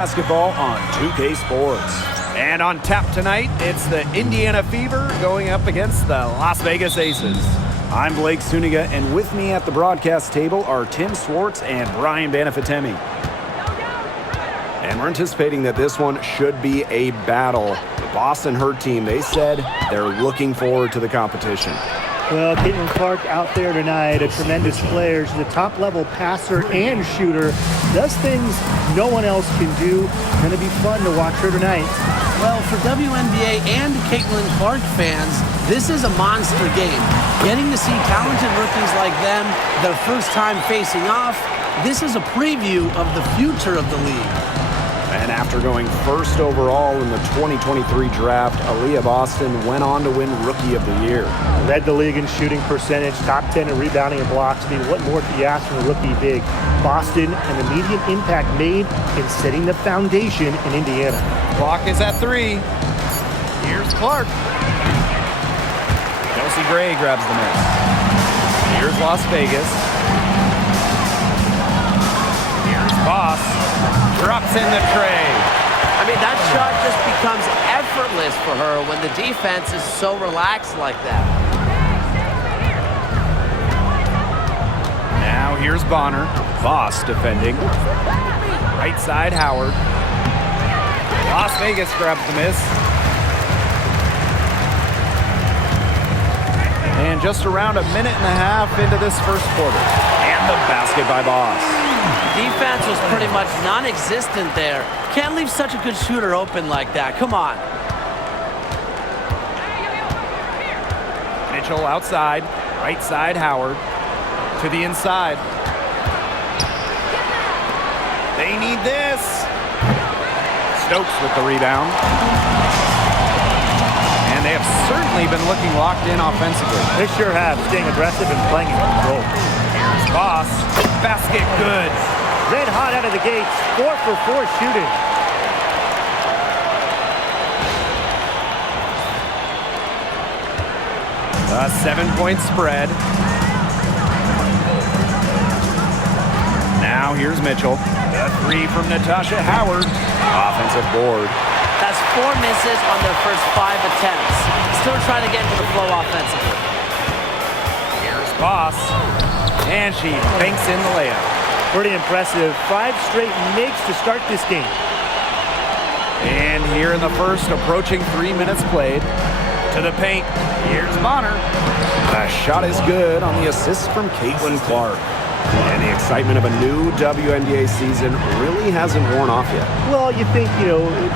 Basketball on 2K Sports. And on tap tonight, it's the Indiana Fever going up against the Las Vegas Aces. I'm Blake Suniga, and with me at the broadcast table are Tim Swartz and Brian Banafitemi. And we're anticipating that this one should be a battle. The Boston Hurt team, they said they're looking forward to the competition. Well, Caitlin Clark out there tonight, a tremendous player. She's a top-level passer and shooter. Does things no one else can do. Going to be fun to watch her tonight. Well, for WNBA and Caitlin Clark fans, this is a monster game. Getting to see talented rookies like them, their first time facing off, this is a preview of the future of the league. And after going first overall in the 2023 draft, Aaliyah Boston went on to win Rookie of the Year. Led the league in shooting percentage, top 10 in rebounding and blocks. I mean, what more could you ask from a rookie big? Boston, an immediate impact made in setting the foundation in Indiana. Clock is at 3. Here's Clark. Chelsea Gray grabs the miss. Here's Las Vegas. Here's Boss. Drops in the tray. I mean, that shot just becomes effortless for her when the defense is so relaxed like that. Now here's Bonner. Voss defending. Right side, Howard. Las Vegas grabs the miss. And just around a minute and a half into this first quarter. And the basket by Boss. Defense was pretty much non-existent there. Can't leave such a good shooter open like that. Come on. Mitchell outside. Right side, Howard. To the inside. They need this. Stokes with the rebound. And they have certainly been looking locked in offensively. They sure have, staying aggressive and playing in control. Here's Boss. Basket good. Red hot out of the gates, 4 for 4 shooting. A 7-point spread. Now here's Mitchell. A 3 from Natasha Howard. Offensive board. That's 4 misses on their first 5 attempts. Still trying to get into the flow offensively. Here's Boss. And she banks in the layup. Pretty impressive. 5 straight makes to start this game. And here in the first, approaching 3 minutes played. To the paint. Here's Bonner. The shot is good on the assist from Caitlin Clark. And the excitement of a new WNBA season really hasn't worn off yet. Well, you think,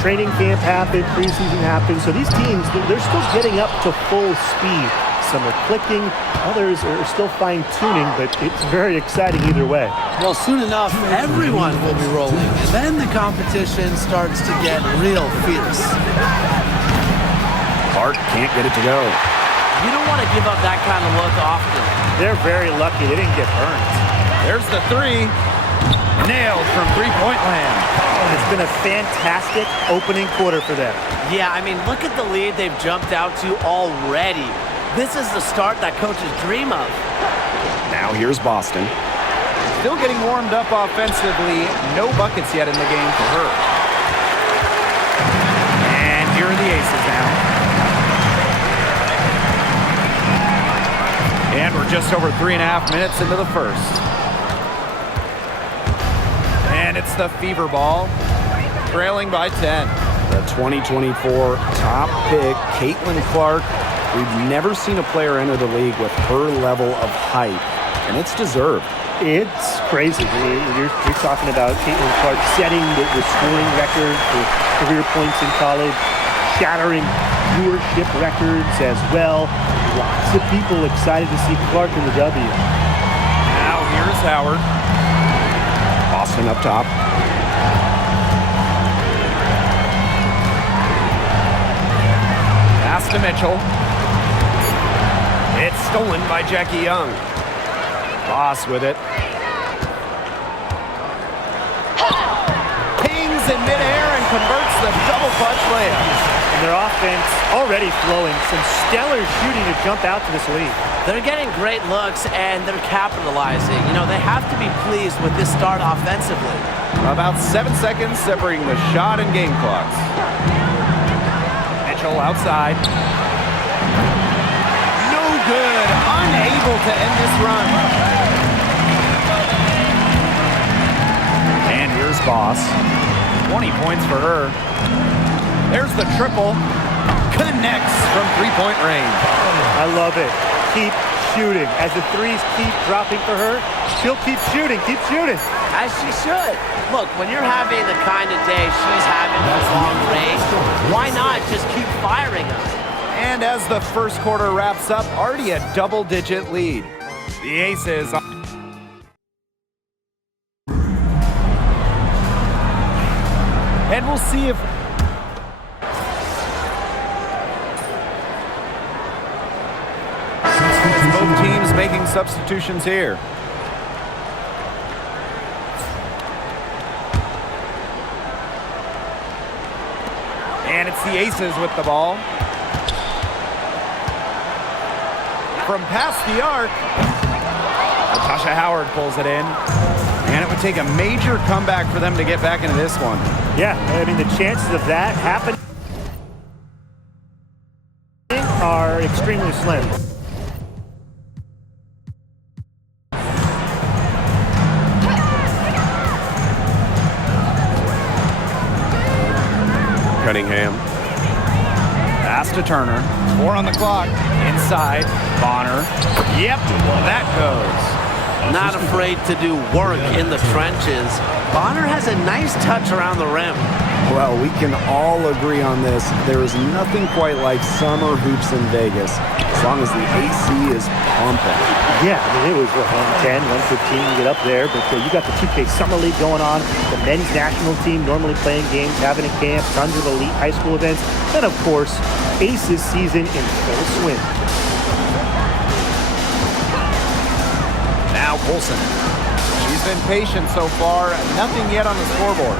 training camp happened, preseason happened, so these teams, they're still getting up to full speed. Some are clicking, others are still fine-tuning, but it's very exciting either way. Well, soon enough, everyone will be rolling, and then the competition starts to get real fierce. Clark can't get it to go. You don't want to give up that kind of look often. They're very lucky they didn't get burned. There's the 3. Nailed from three-point land. It's been a fantastic opening quarter for them. Yeah, I mean, look at the lead they've jumped out to already. This is the start that coaches dream of. Now here's Boston. Still getting warmed up offensively. No buckets yet in the game for her. And here are the Aces now. And we're just over 3.5 minutes into the first. And it's the Fever ball, trailing by 10. The 2024 top pick, Caitlin Clark. We've never seen a player enter the league with her level of hype, and it's deserved. It's crazy. You're talking about Caitlin Clark setting the scoring record for career points in college, shattering viewership records as well. Lots of people excited to see Clark in the W. Now here's Howard. Boston up top. Pass to Mitchell. It's stolen by Jackie Young. Boss with it. Pings in midair and converts the double clutch layup. And their offense already flowing. Some stellar shooting to jump out to this lead. They're getting great looks and they're capitalizing. They have to be pleased with this start offensively. About 7 seconds separating the shot and game clocks. Mitchell outside. No good. Unable to end this run. And here's Boss. 20 points for her. There's the triple. Connects from three-point range. I love it. Keep shooting. As the threes keep dropping for her, she'll keep shooting. Keep shooting. As she should. Look, when you're having the kind of day she's having with long range, why not just keep firing them? And as the first quarter wraps up, already a double-digit lead. The Aces. And we'll see if both teams making substitutions here. And it's the Aces with the ball. From past the arc, Natasha Howard pulls it in. And it would take a major comeback for them to get back into this one. Yeah, I mean, the chances of that happening are extremely slim. Cunningham. Pass to Turner. 4 on the clock. Inside. Bonner. Yep, that goes. Not afraid to do work in the trenches. Bonner has a nice touch around the rim. Well, we can all agree on this. There is nothing quite like summer hoops in Vegas, as long as the AC is pumping. Yeah, I mean, it was 110, 115 to get up there, but you got the 2K Summer League going on, the men's national team normally playing games, having a camp, tons of elite high school events, and of course, Aces season in full swing. Now Poulsen. She's been patient so far, nothing yet on the scoreboard.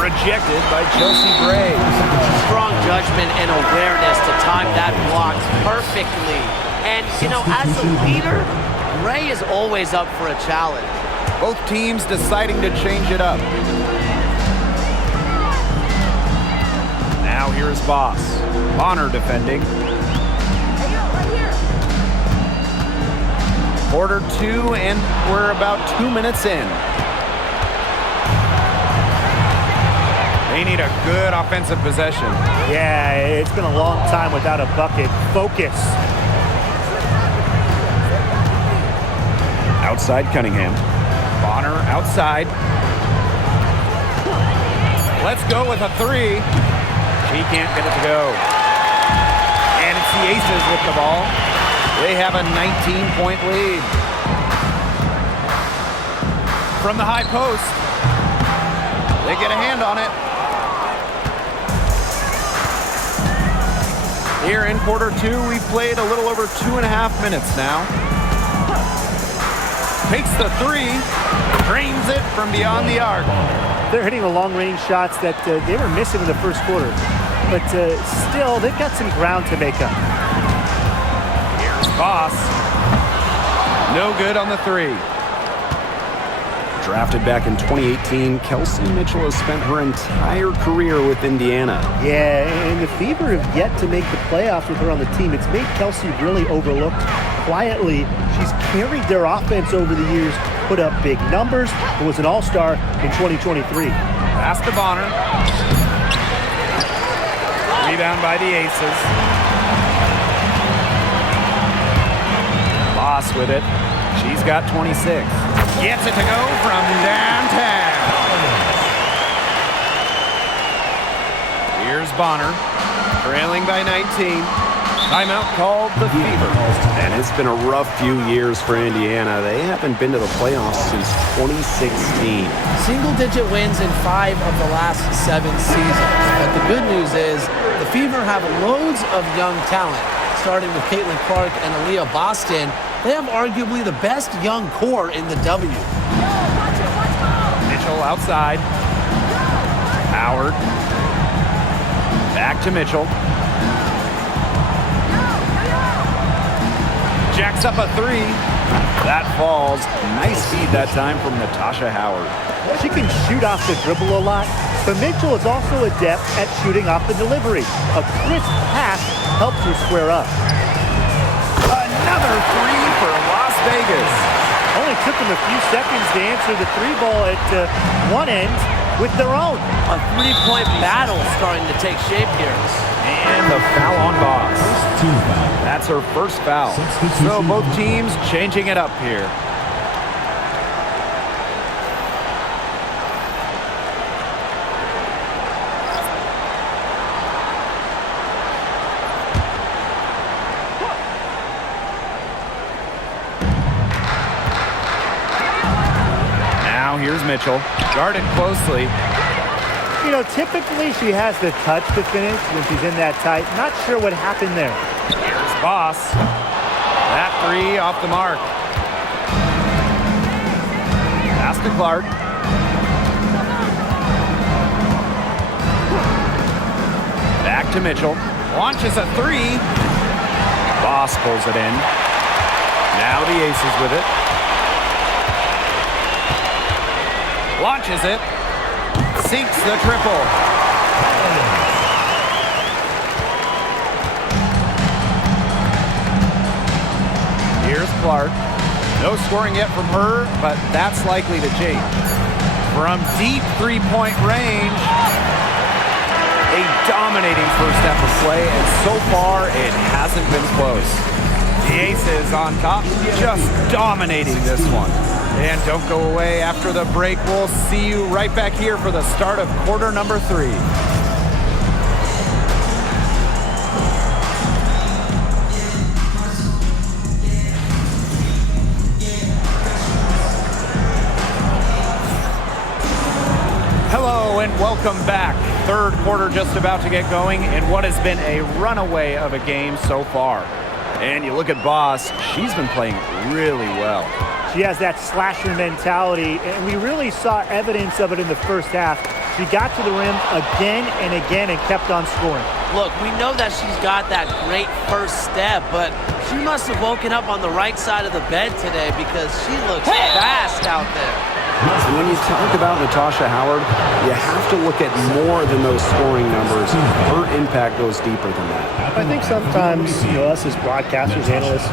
Rejected by Chelsea Gray. Strong judgment and awareness to time that block perfectly. And, you know, as a leader, Gray is always up for a challenge. Both teams deciding to change it up. Now here's Boss. Bonner defending. Quarter 2, and we're about 2 minutes in. They need a good offensive possession. Yeah, it's been a long time without a bucket. Focus. Outside Cunningham. Bonner outside. Let's go with a 3. She can't get it to go. And it's the Aces with the ball. They have a 19-point lead. From the high post. They get a hand on it. Here in quarter 2, we've played a little over 2.5 minutes now. Takes the 3, drains it from beyond the arc. They're hitting the long-range shots that they were missing in the first quarter. But still, they've got some ground to make up. Here's Boss. No good on the 3. Drafted back in 2018, Kelsey Mitchell has spent her entire career with Indiana. Yeah, and the Fever have yet to make the playoffs with her on the team. It's made Kelsey really overlooked. Quietly, she's carried their offense over the years, put up big numbers, and was an all-star in 2023. Pass to Bonner. Rebound by the Aces. Boss with it. She's got 26. Gets it to go from downtown. Here's Bonner, trailing by 19. Timeout called the Fever. And it's been a rough few years for Indiana. They haven't been to the playoffs since 2016. Single-digit wins in 5 of the last 7 seasons. But the good news is the Fever have loads of young talent, starting with Caitlin Clark and Aaliyah Boston. They have arguably the best young core in the W. Mitchell outside. Howard. Back to Mitchell. Jacks up a 3. That falls. Nice feed that time from Natasha Howard. She can shoot off the dribble a lot, but Mitchell is also adept at shooting off the delivery. A crisp pass helps her square up. Another three for Las Vegas. Only took them a few seconds to answer the three ball at one end with their own. A three-point battle starting to take shape here. And the foul on Boss. That's her first foul. So both teams changing it up here. Now here's Mitchell, guarded closely. You know, typically she has the touch to finish when she's in that tight. Not sure what happened there. Here's Boss. That three off the mark. Pass to Clark. Back to Mitchell. Launches a three. Boss pulls it in. Now the Aces with it. Launches it. Sinks the triple. Here's Clark. No scoring yet from her, but that's likely to change. From deep three-point range, a dominating first half of play, and so far it hasn't been close. The Aces on top, just dominating this one. And don't go away after the break. We'll see you right back here for the start of quarter number 3. Hello and welcome back. Third quarter just about to get going in what has been a runaway of a game so far. And you look at Boss, she's been playing really well. She has that slasher mentality, and we really saw evidence of it in the first half. She got to the rim again and again and kept on scoring. Look, we know that she's got that great first step, but she must have woken up on the right side of the bed today because she looks fast out there. And when you talk about Natasha Howard, you have to look at more than those scoring numbers. Her impact goes deeper than that. I think sometimes, us as broadcasters, analysts,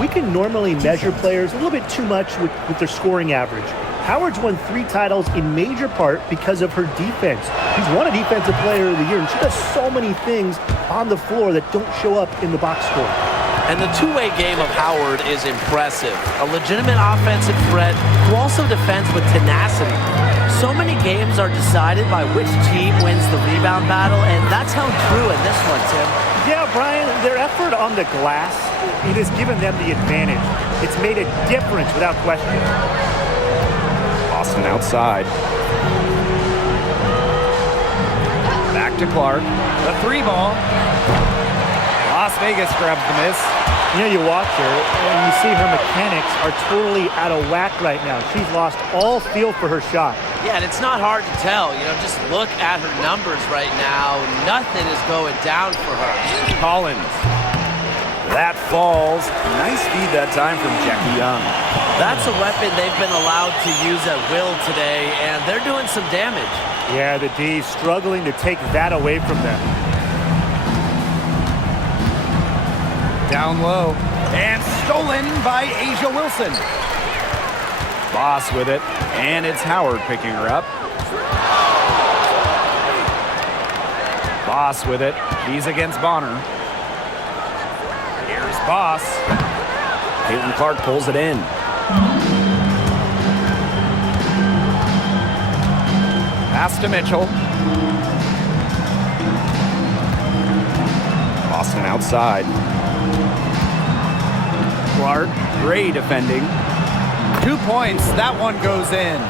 we can normally measure players a little bit too much with their scoring average. Howard's won 3 titles in major part because of her defense. She's won a Defensive Player of the Year, and she does so many things on the floor that don't show up in the box score. And the two-way game of Howard is impressive. A legitimate offensive threat who also defends with tenacity. So many games are decided by which team wins the rebound battle, and that's how true in this one, Tim. Yeah, Brian, their effort on the glass, it has given them the advantage. It's made a difference without question. Austin outside. Back to Clark. The 3 ball. Las Vegas grabs the miss. You watch her, and you see her mechanics are totally out of whack right now. She's lost all feel for her shot. Yeah, and it's not hard to tell. Just look at her numbers right now. Nothing is going down for her. Collins. That falls. Nice feed that time from Jackie Young. That's a weapon they've been allowed to use at will today, and they're doing some damage. Yeah, the D's struggling to take that away from them. Down low. And stolen by Asia Wilson. Boss with it. And it's Howard picking her up. Boss with it. She's against Bonner. Here's Boss. Caitlin Clark pulls it in. Pass to Mitchell. Boston outside. Clark, great defending. 2 points, that one goes in.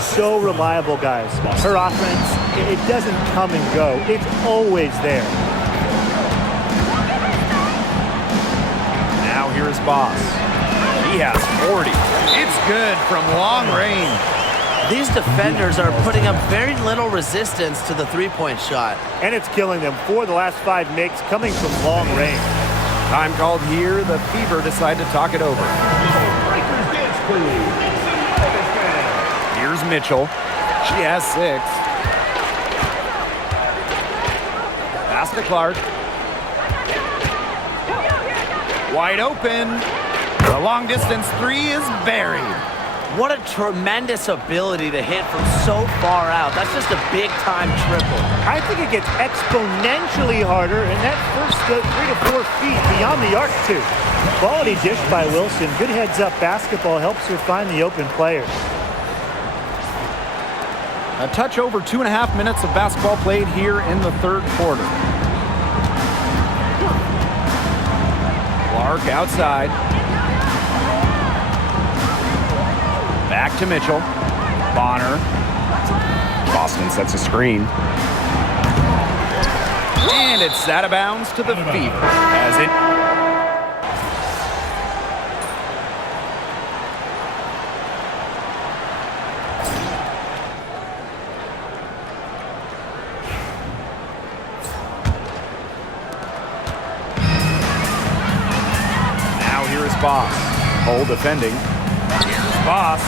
So reliable, guys. Her offense, it doesn't come and go. It's always there. Now here's Boss. He has 40. It's good from long range. These defenders are putting up very little resistance to the three-point shot. And it's killing them. 4 of the last 5 makes coming from long range. Time called here. The Fever decide to talk it over. Here's Mitchell. She has 6. Pass to Clark. Wide open. The long distance 3 is buried. What a tremendous ability to hit from so far out. That's just a big-time triple. I think it gets exponentially harder in that first 3 to 4 feet beyond the arc, too. Quality dish by Wilson. Good heads-up basketball helps her find the open player. A touch over 2.5 minutes of basketball played here in the third quarter. Clark outside. Back to Mitchell. Bonner. Boston sets a screen. And it's out of bounds to the Fever as it... Now here is Boss. Hole defending. Here's Boss.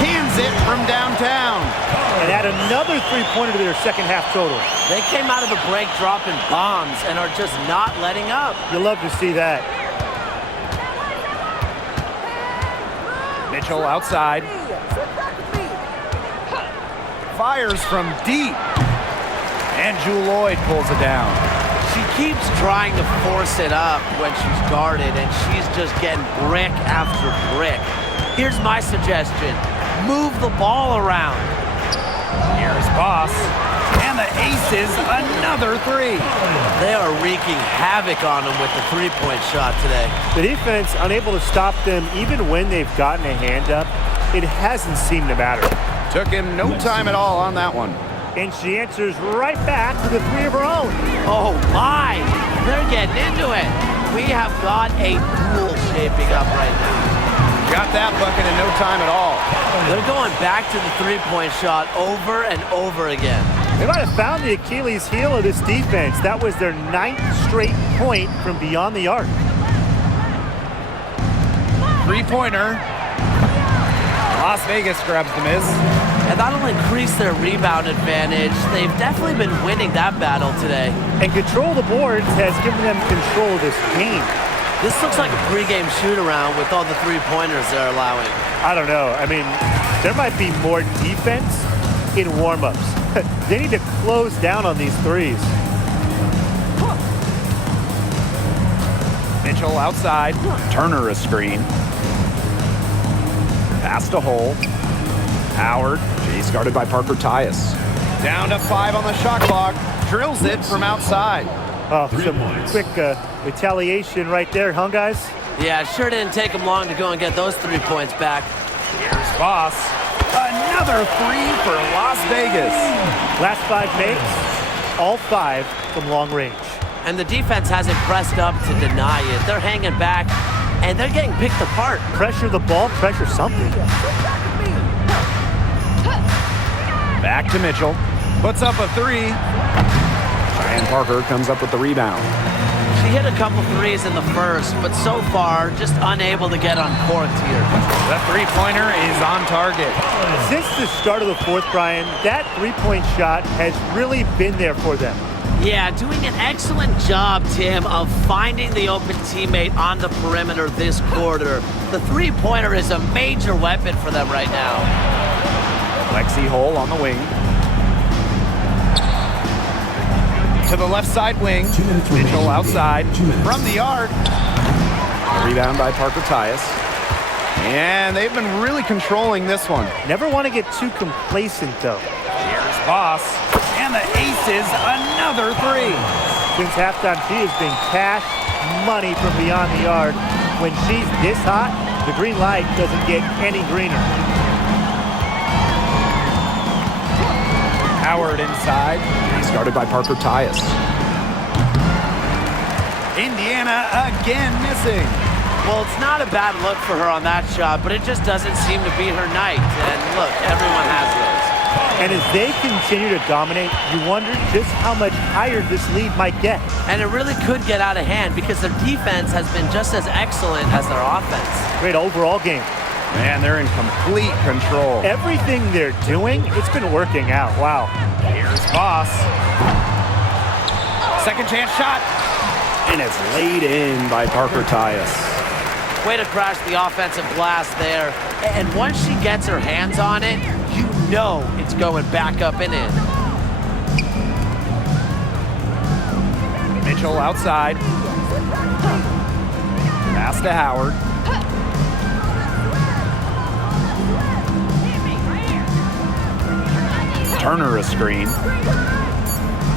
Cans it from downtown. And add another three-pointer to their second half total. They came out of the break dropping bombs and are just not letting up. You'll love to see that. Mitchell outside. Fires from deep. And Jewel Lloyd pulls it down. She keeps trying to force it up when she's guarded, and she's just getting brick after brick. Here's my suggestion. Move the ball around. Here's Boss. And the ace is another 3. They are wreaking havoc on them with the three-point shot today. The defense unable to stop them even when they've gotten a hand up. It hasn't seemed to matter. Took him no time at all on that one. And she answers right back with a 3 of her own. Oh my, they're getting into it. We have got a duel shaping up right now. Got that bucket in no time at all. They're going back to the three-point shot over and over again. They might have found the Achilles heel of this defense. That was their 9th straight point from beyond the arc. Three-pointer. Las Vegas grabs the miss. And that'll increase their rebound advantage. They've definitely been winning that battle today. And control of the boards has given them control of this game. This looks like a pregame shoot-around with all the three-pointers they're allowing. I don't know. I mean, there might be more defense in warm-ups. They need to close down on these threes. Mitchell outside. Turner a screen. Pass to Hole. Howard. He's guarded by Parker Tyus. Down to 5 on the shot clock. Drills it from outside. Oh, some quick retaliation right there, huh, guys? Yeah, it sure didn't take them long to go and get those 3 points back. Here's Boss. Another 3 for Las Vegas. Last 5 makes, all 5 from long range. And the defense hasn't pressed up to deny it. They're hanging back, and they're getting picked apart. Pressure the ball, pressure something. Back to Mitchell. Puts up a 3. Cheyenne Parker comes up with the rebound. She hit a couple threes in the first, but so far, just unable to get uncorked here. The three-pointer is on target. Since the start of the fourth, Brian, that three-point shot has really been there for them. Yeah, doing an excellent job, Tim, of finding the open teammate on the perimeter this quarter. The three-pointer is a major weapon for them right now. Lexi Hole on the wing. To the left side wing. Mitchell outside. From the arc. Rebound by Parker Tyus. And they've been really controlling this one. Never want to get too complacent, though. Here's Boss. And the ace is another 3. Since halftime, she has been cash money from beyond the arc. When she's this hot, the green light doesn't get any greener. Howard inside. He's guarded by Parker Tyus. Indiana again missing. Well, it's not a bad look for her on that shot, but it just doesn't seem to be her night. And look, everyone has those. And as they continue to dominate, you wonder just how much higher this lead might get. And it really could get out of hand because their defense has been just as excellent as their offense. Great overall game. Man, they're in complete control. Everything they're doing, it's been working out. Wow. Here's Boss. Second chance shot. And it's laid in by Parker Tyus. Way to crash the offensive glass there. And once she gets her hands on it, you know it's going back up and in. Mitchell outside. Pass to Howard. Turner a screen.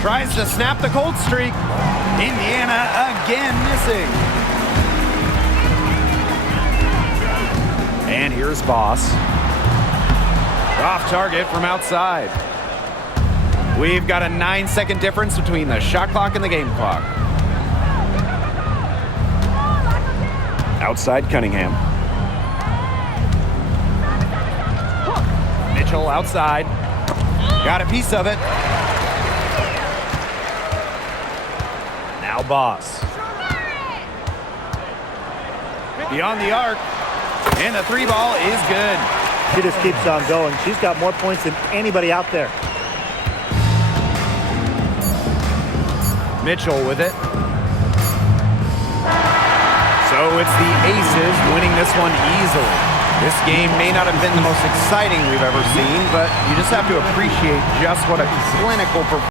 Tries to snap the cold streak. Indiana again missing. And here's Boss. Off target from outside. We've got a 9-second difference between the shot clock and the game clock. Outside Cunningham. Mitchell outside. Got a piece of it. Now Boss. Beyond the arc. And the three ball is good. She just keeps on going. She's got more points than anybody out there. Mitchell with it. So it's the Aces winning this one easily. This game may not have been the most exciting we've ever seen, but you just have to appreciate just what a clinical performance